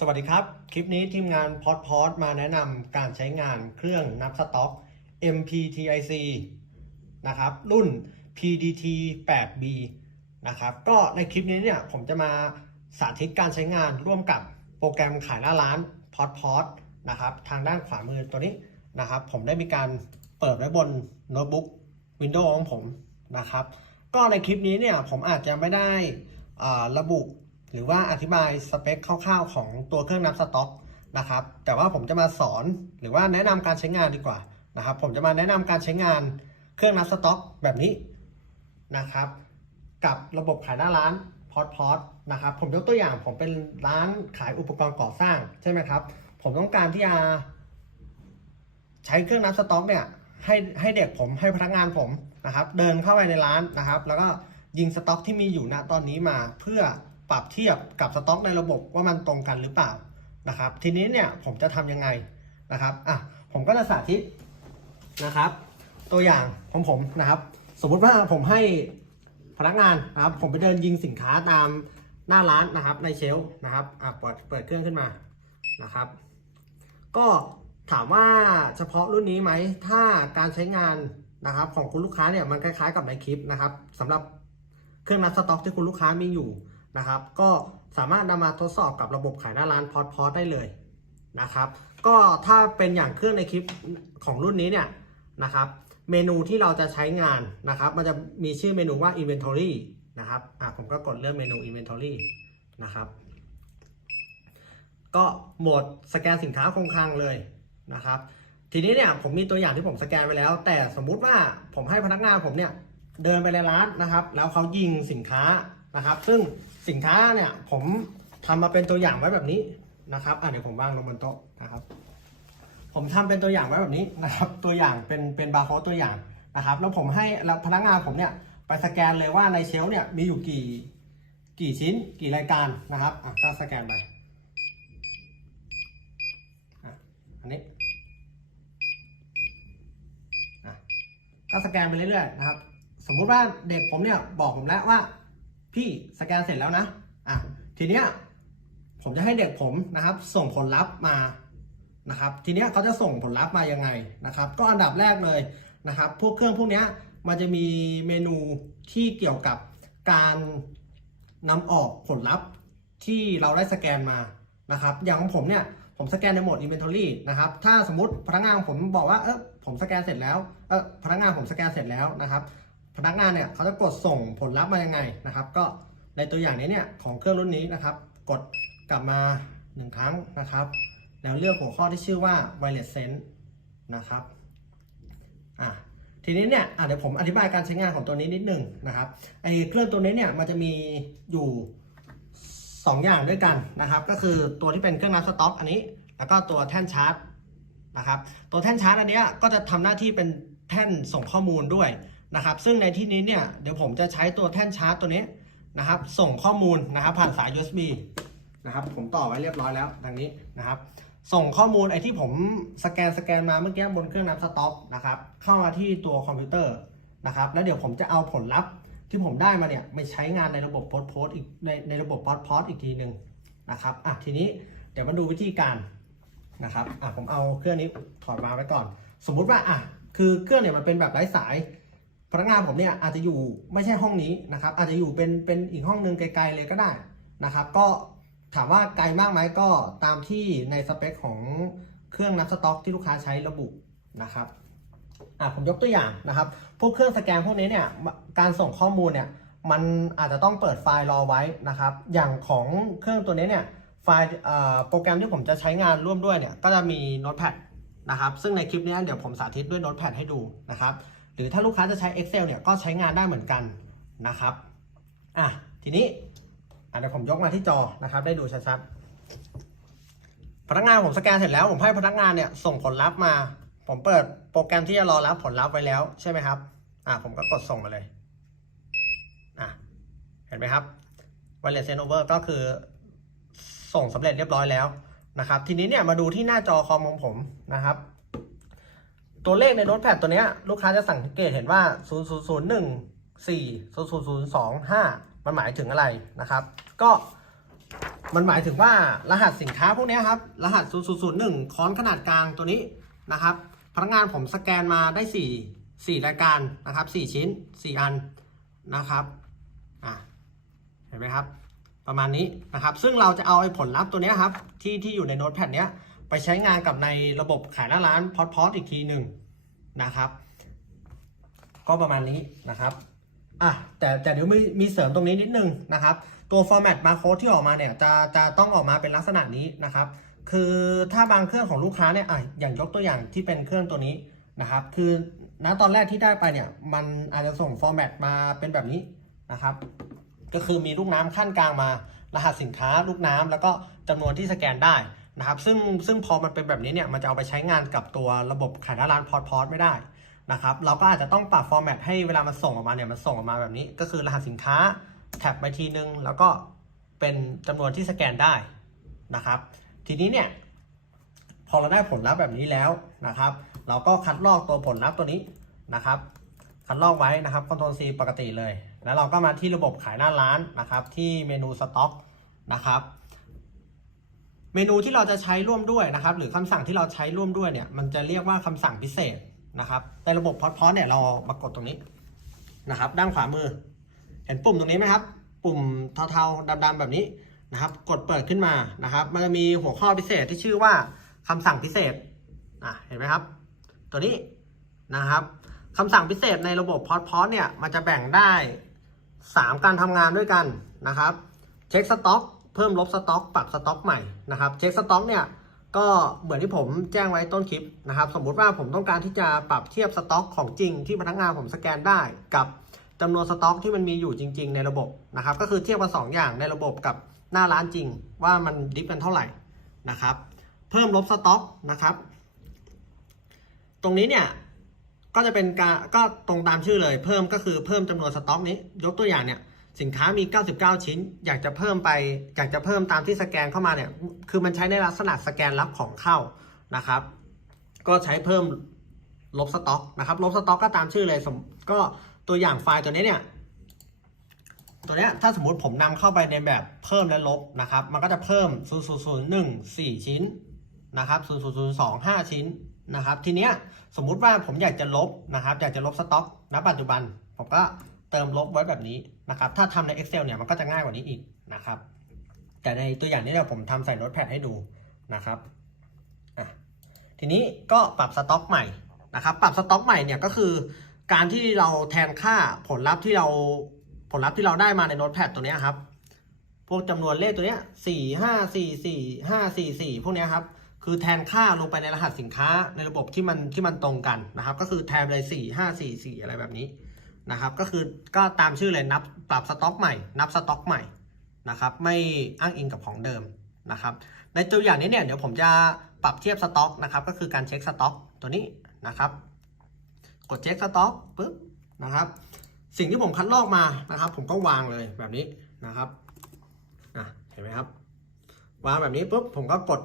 สวัสดีครับ คลิปนี้ทีมงานพอดพอดมาแนะนำการใช้งานเครื่องนับสต็อก MPTIC นะครับ รุ่น PDT 8B นะครับ ก็ในคลิปนี้เนี่ยผมจะมาสาธิตการใช้งานร่วมกับโปรแกรมขายหน้าร้านพอดพอดนะครับ ทางด้านขวามือตัวนี้นะครับ ผมได้มีการเปิดไว้บนโน้ตบุ๊ก Windows ของผมนะครับ ก็ในคลิปนี้เนี่ยผมอาจจะไม่ได้ระบุ หรือว่าอธิบายสเปคคร่าวๆ ของตัวเครื่องนับสต็อกนะครับ แต่ว่าผมจะมาสอนหรือว่าแนะนำการใช้งานดีกว่านะครับ ผมจะมาแนะนำการใช้งานเครื่องนับสต็อกแบบนี้นะครับ กับระบบขายหน้าร้านพอดพอดนะครับ ผมยกตัวอย่างผมเป็นร้านขายอุปกรณ์ก่อสร้างใช่ไหมครับ ผมต้องการที่จะใช้เครื่องนับสต็อกเนี่ยให้ให้เด็กผมให้พนักงานผมนะครับ เดินเข้าไปในร้านนะครับ แล้วก็ยิงสต็อกที่มีอยู่ณตอนนี้มาเพื่อ ปรับเทียบกับสต็อกในระบบว่ามันตรงกันหรือเปล่านะครับ ทีนี้เนี่ยผมจะทำยังไงนะครับอะผมก็จะสาธิตนะครับ ตัวอย่างของผมนะครับ สมมุติว่าผมให้พนักงานนะครับ ผมไปเดินยิงสินค้าตามหน้าร้านนะครับในเชลนะครับอะเปิดเปิดเครื่องขึ้นมานะครับ ก็ถามว่าเฉพาะรุ่นนี้ไหม ถ้าการใช้งานนะครับของคุณลูกค้าเนี่ยมันคล้ายๆกับในคลิปนะครับสำหรับเครื่องนับสต็อกที่คุณลูกค้ามีอยู่ นะครับ ก็สามารถนำมาทดสอบกับระบบขายหน้าร้านพอดพอดได้เลยนะครับ ก็ถ้าเป็นอย่างเครื่องในคลิปของรุ่นนี้เนี่ยนะครับ เมนูที่เราจะใช้งานนะครับ มันจะมีชื่อเมนูว่า inventory นะครับอะผมก็กดเลือกเมนู inventory นะครับก็โหมดสแกนสินค้าคงคลังเลยนะครับ ทีนี้เนี่ยผมมีตัวอย่างที่ผมสแกนไปแล้ว แต่สมมุติว่าผมให้พนักงานผมเนี่ยเดินไปในร้านนะครับ แล้วเขายิงสินค้า นะครับ ซึ่งสินค้าเนี่ยผมทำมาเป็นตัวอย่างไว้แบบนี้นะครับอะเดี๋ยวผมวางลงบนโต๊ะนะครับ ผมทำเป็นตัวอย่างไว้แบบนี้นะครับ ตัวอย่างเป็นเป็นบาร์โค้ดตัวอย่างนะครับ แล้วผมให้พนักงานผมเนี่ยไปสแกนเลยว่าในเชลฟ์เนี่ยมีอยู่กี่กี่ชิ้นกี่รายการนะครับอะก็สแกนไปอะอันนี้อะก็สแกนไปเรื่อยๆนะครับ สมมุติว่าเด็กผมเนี่ยบอกผมแล้วว่า พี่สแกนเสร็จแล้วนะอะทีเนี้ยผมจะให้เด็กผมนะครับ ส่งผลลัพธ์มานะครับ ทีเนี้ยเขาจะส่งผลลัพธ์มายังไงนะครับ ก็อันดับแรกเลยนะครับ พวกเครื่องพวกเนี้ยมันจะมีเมนูที่เกี่ยวกับการนำออกผลลัพธ์ที่เราได้สแกนมานะครับ อย่างของผมเนี่ยผมสแกนในโหมด inventory นะครับ ถ้าสมมติพนักงานผมบอกว่า เออผมสแกนเสร็จแล้ว เออพนักงานผมสแกนเสร็จแล้วนะครับ พนักงานเนี่ยเขาจะกดส่งผลลัพธ์มายังไงนะครับ ก็ในตัวอย่างนี้เนี่ยของเครื่องรุ่นนี้นะครับ กดกลับมาหนึ่งครั้งนะครับ แล้วเลือกหัวข้อที่ชื่อว่า wireless sense นะครับอะทีนี้เนี่ยเดี๋ยวผมอธิบายการใช้งานของตัวนี้นิดหนึงนะครับไอ้เครื่องตัวนี้เนี่ยมันจะมีอยู่สองอย่างด้วยกันนะครับ ก็คือตัวที่เป็นเครื่องนับสต็อกอันนี้ แล้วก็ตัวแท่นชาร์จนะครับ ตัวแท่นชาร์จอันนี้ก็จะทำหน้าที่เป็นแท่นส่งข้อมูลด้วย นะครับซึ่งในที่นี้เนี่ยเดี๋ยวผมจะใช้ตัวแท่นชาร์จตัวนี้นะครับ ส่งข้อมูลนะครับผ่านสาย USB นะครับผมต่อไว้เรียบร้อยแล้วดังนี้นะครับ ส่งข้อมูลไอ้ที่ผมสแกนสแกนมาเมื่อกี้บนเครื่องนับสต็อกนะครับเข้ามาที่ตัวคอมพิวเตอร์นะครับแล้วเดี๋ยวผมจะเอาผลลัพธ์ที่ผมได้มาเนี่ยไปใช้งานในระบบโพสโพสอีกในในระบบพอดพอดอีกทีหนึ่งนะครับอะทีนี้เดี๋ยวมาดูวิธีการนะครับอะผมเอาเครื่องนี้ถอดมาไว้ก่อน สมมุติว่าอะคือเครื่องเนี่ยมันเป็นแบบไร้สาย นักงานผมเนี่ยอาจจะอยู่ไม่ใช่ห้องนี้นะครับ อาจจะอยู่เป็นเป็นอีกห้องหนึ่งไกลๆเลยก็ได้นะครับ ก็ถามว่าไกลมากไหมก็ตามที่ในสเปคของเครื่องนับสต็อกที่ลูกค้าใช้ระบุนะครับอะผมยกตัวอย่างนะครับ พวกเครื่องสแกนพวกนี้เนี่ยการส่งข้อมูลเนี่ยมันอาจจะต้องเปิดไฟล์รอไว้นะครับ อย่างของเครื่องตัวนี้เนี่ยไฟล์โปรแกรมที่ผมจะใช้งานร่วมด้วยเนี่ยก็จะมี Notepad นะครับ ซึ่งในคลิปนี้เดี๋ยวผมสาธิตด้วย Notepad ให้ดูนะครับ หรือถ้าลูกค้าจะใช้ Excel เนี่ยก็ใช้งานได้เหมือนกันนะครับอะทีนี้อะเดี๋ยวผมยกมาที่จอนะครับ ได้ดูชัดๆพนักงานผมสแกนเสร็จแล้ว ผมให้พนักงานเนี่ยส่งผลลัพธ์มา ผมเปิดโปรแกรมที่จะรอรับผลลัพธ์ไว้แล้วใช่ไหมครับอ่าผมก็กดส่งมาเลยอะเห็นไหมครับ wireless send over ก็คือส่งสำเร็จเรียบร้อยแล้วนะครับ ทีนี้เนี่ยมาดูที่หน้าจอคอมของผมนะครับ ตัวเลขในโน้ตแพดตัวเนี้ยลูกค้าจะสังเกตเห็นว่า 0 0 0 1 4 0 0 0 2 5 มันหมายถึงอะไรนะครับ ก็มันหมายถึงว่ารหัสสินค้าพวกนี้ครับ รหัส 0001 ค้อนขนาดกลางตัวนี้นะครับ พนักงานผมสแกนมาได้ 4 4 รายการนะครับ 4 ชิ้น 4 อันนะครับอะเห็นไหมครับ ประมาณนี้นะครับ ซึ่งเราจะเอาไอ้ผลลัพธ์ตัวนี้ครับ ที่ที่อยู่ในโน้ตแพดเนี้ย ไปใช้งานกับในระบบขายหน้าร้านพอดพอดอีกทีหนึ่งนะครับ ก็ประมาณนี้นะครับอะแต่แต่เดี๋ยวมีมีเสริมตรงนี้นิดนึงนะครับ ตัว format barcode ที่ออกมาเนี่ยจะจะต้องออกมาเป็นลักษณะนี้นะครับ คือถ้าบางเครื่องของลูกค้าเนี่ยอะอย่างยกตัวอย่างที่เป็นเครื่องตัวนี้นะครับ คือณตอนแรกที่ได้ไปเนี่ยมันอาจจะส่ง format มาเป็นแบบนี้นะครับ ก็คือมีลูกน้ำขั้นกลางมา รหัสสินค้าลูกน้ำแล้วก็จำนวนที่สแกนได้ นะครับซึ่งซึ่งพอมันเป็นแบบนี้เนี่ยมันจะเอาไปใช้งานกับตัวระบบขายหน้าร้านพอร์ตพอร์ตไม่ได้นะครับเราก็อาจจะต้องปรับฟอร์แมตให้เวลามันส่งออกมาเนี่ยมันส่งออกมาแบบนี้ ก็คือรหัสสินค้าแท็บไปทีนึง แล้วก็เป็นจำนวนที่สแกนได้นะครับ ทีนี้เนี่ยพอเราได้ผลลัพธ์แบบนี้แล้วนะครับ เราก็คัดลอกตัวผลลัพธ์ตัวนี้นะครับ คัดลอกไว้นะครับ Ctrl C ปกติเลย แล้วเราก็มาที่ระบบขายหน้าร้านนะครับ ที่เมนูสต็อกนะครับ เมนูที่เราจะใช้ร่วมด้วยนะครับ หรือคำสั่งที่เราใช้ร่วมด้วยเนี่ย มันจะเรียกว่าคำสั่งพิเศษนะครับ ในระบบพอดพอดเนี่ยเรามากดตรงนี้นะครับ ด้านขวามือ เห็นปุ่มตรงนี้ไหมครับ ปุ่มเทาๆดำๆแบบนี้นะครับ กดเปิดขึ้นมานะครับ มันจะมีหัวข้อพิเศษที่ชื่อว่าคำสั่งพิเศษอะเห็นไหมครับ ตัวนี้นะครับคำสั่งพิเศษในระบบพอดพอดเนี่ยมันจะแบ่งได้ 3 การทำงานด้วยกันนะครับ เช็คสต็อก เพิ่มลบสต็อกปรับสต็อกใหม่นะครับเช็คสต็อกเนี่ยก็เหมือนที่ผมแจ้งไว้ต้นคลิปนะครับสมมุติว่าผมต้องการที่จะปรับเทียบสต็อกของจริงที่พนักงานผมสแกนได้กับจำนวนสต็อกที่มันมีอยู่จริง ๆ ในระบบนะครับก็คือเทียบกันสองอย่างในระบบกับหน้าร้านจริง ว่ามันดิฟกันเท่าไหร่นะครับเพิ่มลบสต็อกนะครับ ตรงนี้เนี่ยก็จะเป็นการก็ตรงตามชื่อเลย เพิ่มก็คือเพิ่มจำนวนสต็อกนี้ยกตัวอย่างเนี่ย สินค้ามี 99 ชิ้น อยากจะเพิ่มไป อยากจะเพิ่มตามที่สแกนเข้ามาเนี่ย คือมันใช้ในลักษณะสแกนรับของเข้านะครับ ก็ใช้เพิ่มลบสต็อกนะครับ ลบสต็อกก็ตามชื่อเลยสมก็ตัวอย่างไฟล์ตัวนี้เนี่ย ตัวเนี้ยถ้าสมมุติผมนำเข้าไปในแบบเพิ่มและลบนะครับ มันก็จะเพิ่ม 0001 4 ชิ้นนะครับ 0002 5 ชิ้นนะครับ ทีเนี้ยสมมุติว่าผมอยากจะลบนะครับ อยากจะลบสต็อกณปัจจุบัน ผมก็ เติมลบไว้แบบนี้นะครับ ถ้าทำใน Excel เนี่ยมันก็จะง่ายกว่านี้อีกนะครับ แต่ในตัวอย่างนี้เนี่ยผมทำใส่โน้ตแพดให้ดูนะครับทีนี้ก็ปรับสต็อกใหม่นะครับ ปรับสต็อกใหม่เนี่ยก็คือ การที่เราแทนค่าผลลัพธ์ที่เราผลลัพธ์ที่เราได้มาในโน้ตแพดตัวนี้ครับ พวกจำนวนเลขตัวนี้สี่ห้าสี่สี่ห้าสี่สี่พวกนี้ครับคือแทนค่าลงไปในรหัสสินค้าในระบบที่มันที่มันตรงกันนะครับ ก็คือแทนเลยสี่ห้าสี่สี่อะไรแบบนี้ นะครับ ก็คือก็ตามชื่อเลยนับปรับสต็อกใหม่ นับสต็อกใหม่นะครับ ไม่อ้างอิงกับของเดิมนะครับ ในตัวอย่างนี้เนี่ยเดี๋ยวผมจะปรับเทียบสต็อกนะครับ ก็คือการเช็คสต็อกตัวนี้นะครับ กดเช็คสต็อกปุ๊บนะครับ สิ่งที่ผมคัดลอกมานะครับ ผมก็วางเลยแบบนี้นะครับอะเห็นไหมครับ วางแบบนี้ปุ๊บผมก็กด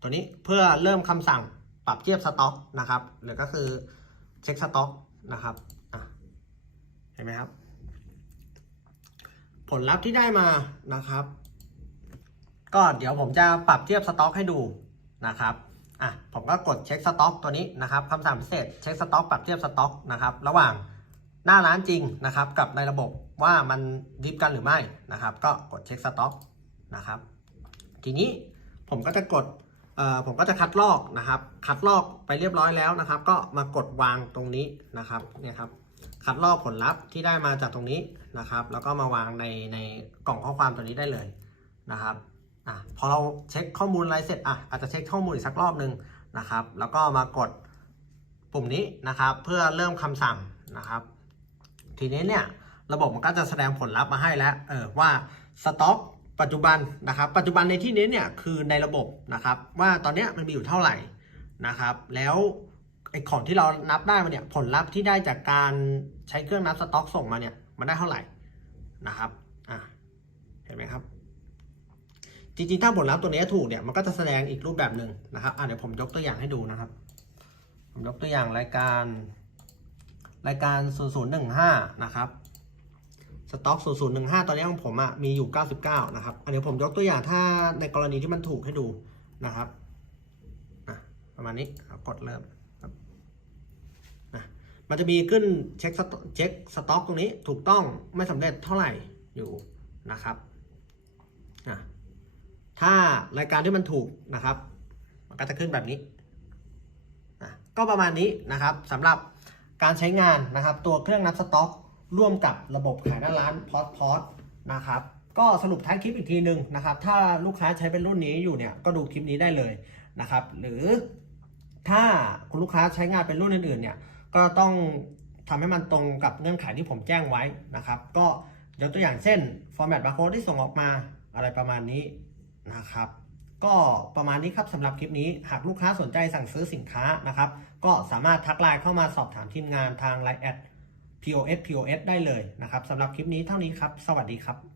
ตัวนี้เพื่อเริ่มคำสั่งปรับเทียบสต็อกนะครับหรือก็คือเช็คสต็อกนะครับ เห็นไหมครับ ผลลัพธ์ที่ได้มานะครับ ก็เดี๋ยวผมจะปรับเทียบสต็อกให้ดูนะครับอะผมก็กดเช็คสต็อกตัวนี้นะครับคำสั่งพิเศษเช็คสต็อกปรับเทียบสต็อกนะครับระหว่างหน้าร้านจริงนะครับ กับในระบบว่ามันดิฟกันหรือไม่นะครับ ก็กดเช็คสต็อกนะครับ ทีนี้ผมก็จะกดเอ่อผมก็จะคัดลอกนะครับ คัดลอกไปเรียบร้อยแล้วนะครับ ก็มากดวางตรงนี้นะครับเนี่ยครับ คัดลอกผลลัพธ์ที่ได้มาจากตรงนี้นะครับ แล้วก็มาวางในในกล่องข้อความตัวนี้ได้เลยนะครับอะพอเราเช็คข้อมูลอะไรเสร็จอะอาจจะเช็คข้อมูลอีกสักรอบหนึ่งนะครับ แล้วก็มากดปุ่มนี้นะครับ เพื่อเริ่มคำสั่งนะครับ ทีนี้เนี่ยระบบมันก็จะแสดงผลลัพธ์มาให้แล้วเออว่าสต็อกปัจจุบันนะครับ ปัจจุบันในที่นี้เนี่ยคือในระบบนะครับ ว่าตอนนี้มันมีอยู่เท่าไหร่นะครับ แล้ว ไอ้ของที่เรานับได้มาเนี่ยผลลัพธ์ที่ได้จากการใช้เครื่องนับสต็อกส่งมาเนี่ยมันได้เท่าไหร่นะครับอะเห็นไหมครับ จริงๆ ถ้าผลลัพธ์ตัวนี้ถูกเนี่ยมันก็จะแสดงอีกรูปแบบหนึ่งนะครับอะเดี๋ยวผมยกตัวอย่างให้ดูนะครับ ผมยกตัวอย่างรายการรายการ 0015 นะครับสต็อก 0015 ตอนนี้ของผมอะมีอยู่ 99 นะครับ อันนี้ผมยกตัวอย่างถ้าในกรณีที่มันถูกให้ดูนะครับ ประมาณนี้ครับกดเริ่ม มันจะมีขึ้นเช็คสต็อกเช็คสต็อกตรงนี้ถูกต้องไม่สำเร็จเท่าไหร่อยู่นะครับอะถ้ารายการที่มันถูกนะครับ มันก็จะขึ้นแบบนี้อะก็ประมาณนี้นะครับสำหรับการใช้งานนะครับ ตัวเครื่องนับสต็อก ร่วมกับระบบขายหน้าร้านพอสพอสนะครับก็สรุปท้ายคลิปอีกทีหนึ่งนะครับ ถ้าลูกค้าใช้เป็นรุ่นนี้อยู่เนี่ยก็ดูคลิปนี้ได้เลยนะครับ หรือถ้าคุณลูกค้าใช้งานเป็นรุ่นอื่นๆเนี่ย ก็ต้องทำให้มันตรงกับเงื่อนไขที่ผมแจ้งไว้นะครับ ก็ยกตัวอย่างเช่น format barcode ที่ส่งออกมาอะไรประมาณนี้นะครับ ก็ประมาณนี้ครับสำหรับคลิปนี้ หากลูกค้าสนใจสั่งซื้อสินค้านะครับ ก็สามารถทักไลน์เข้ามาสอบถามทีมงานทาง Line แอด POS POS ได้เลยนะครับสำหรับคลิปนี้เท่านี้ครับ สวัสดีครับ